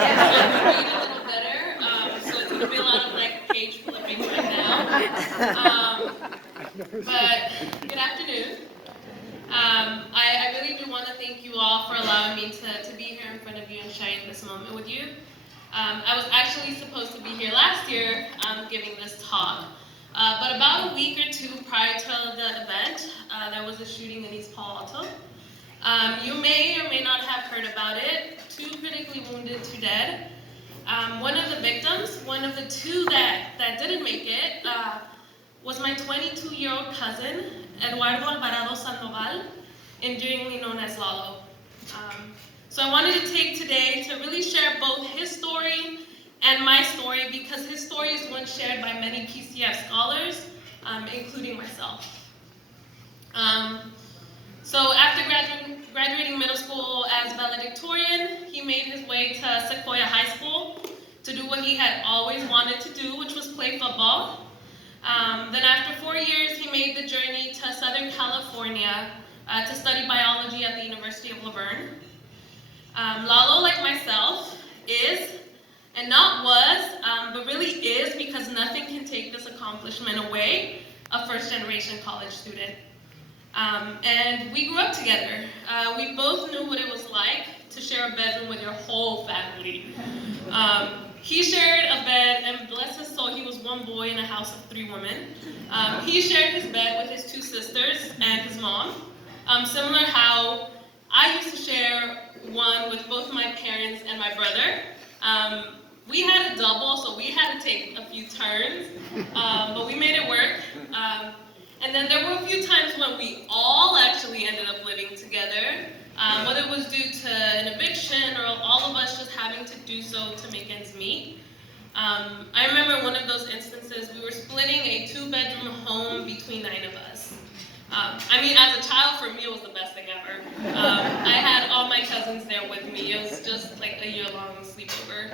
read a little better, so it's going to be a lot of like page flipping right now. But good afternoon. I really do want to thank you all for allowing me to be here in front of you and sharing this moment with you. I was actually supposed to be here last year giving this talk, but about a week or two prior to the event, there was a shooting in East Palo Alto. You may or may not have heard about it. 2 critically wounded, 2 dead. One of the victims, one of the 2 that didn't make it, was my 22-year-old cousin, Eduardo Alvarado Sandoval, endearingly known as Lalo. So I wanted to take today to really share both his story and my story, because his story is one shared by many PCF scholars, including myself. So after graduating middle school as valedictorian, he made his way to Sequoia High School to do what he had always wanted to do, which was play football. Then after 4 years, he made the journey to Southern California to study biology at the University of Laverne. Lalo, like myself, is, and not was, but really is, because nothing can take this accomplishment away, a first-generation college student. And we grew up together. We both knew what it was like to share a bedroom with your whole family. He shared a bed, and bless his soul, he was one boy in a house of 3 women. He shared his bed with his 2 sisters and his mom. Similar how I used to share one with both my parents and my brother. We had a double, so we had to take a few turns, but we made it work. And then there were a few times when we all actually ended up living together, whether it was due to an eviction or all of us just having to do so to make ends meet. I remember one of those instances, we were splitting a 2-bedroom home between 9 of us. I mean, as a child, for me, it was the best thing ever. I had all my cousins there with me. It was just like a year-long sleepover.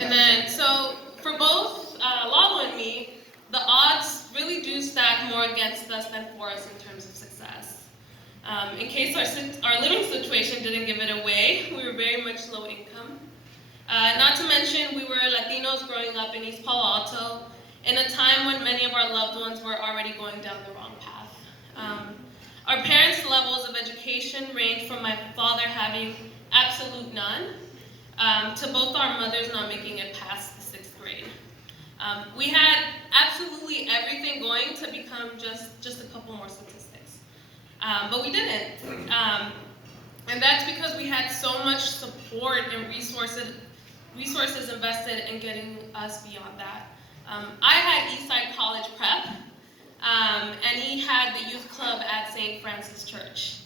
And then, so for both Lalo and me, the odds really do stack more against us than for us in terms of success. In case our living situation didn't give it away, we were very much low income. Not to mention, we were Latinos growing up in East Palo Alto in a time when many of our loved ones were already going down the wrong path. Our parents' levels of education ranged from my father having absolute none to both our mothers not making it past the 6th grade. We had absolutely everything going to become just a couple more statistics. But we didn't. And that's because we had so much support and resources invested in getting us beyond that. I had Eastside College Prep, and he had the youth club at St. Francis Church.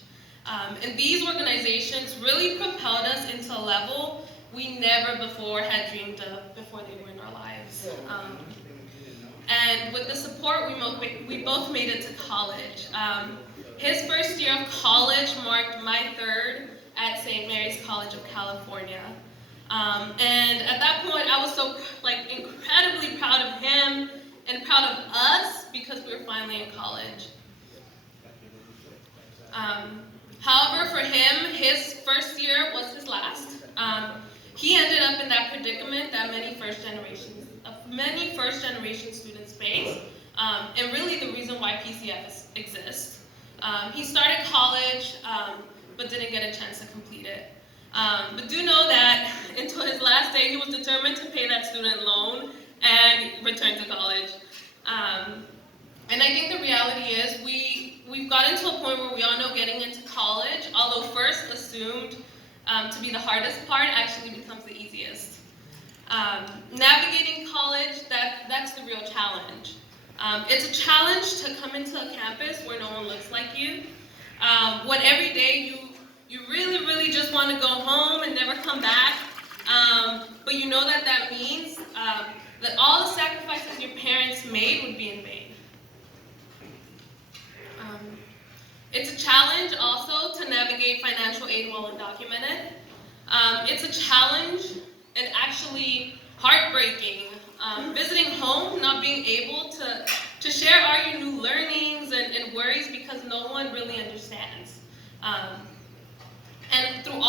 And these organizations really propelled us into a level we never before had dreamed of before they were in our lives. And with the support, we both made it to college. His first year of college marked my 3rd at St. Mary's College of California. And at that point, I was so incredibly proud of him and proud of us because we were finally in college. However, for him, his first year was his last. He ended up in that predicament that many first-generation students face, and really the reason why PCF exists. He started college, but didn't get a chance to complete it. But do know that until his last day, he was determined to pay that student loan and return to college. And I think the reality is we've gotten to a point where we all know getting into college, although first assumed to be the hardest part, actually becomes the easiest. Navigating college, that's the real challenge. It's a challenge to come into a campus where no one looks like you, when every day you really, really just want to go home and never come back, but you know that means that all the sacrifices your parents made would be in vain. It's a challenge also to navigate financial aid while undocumented. It's a challenge and actually heartbreaking. Visiting home, not being able to share our new learnings and worries because no one really understands. And through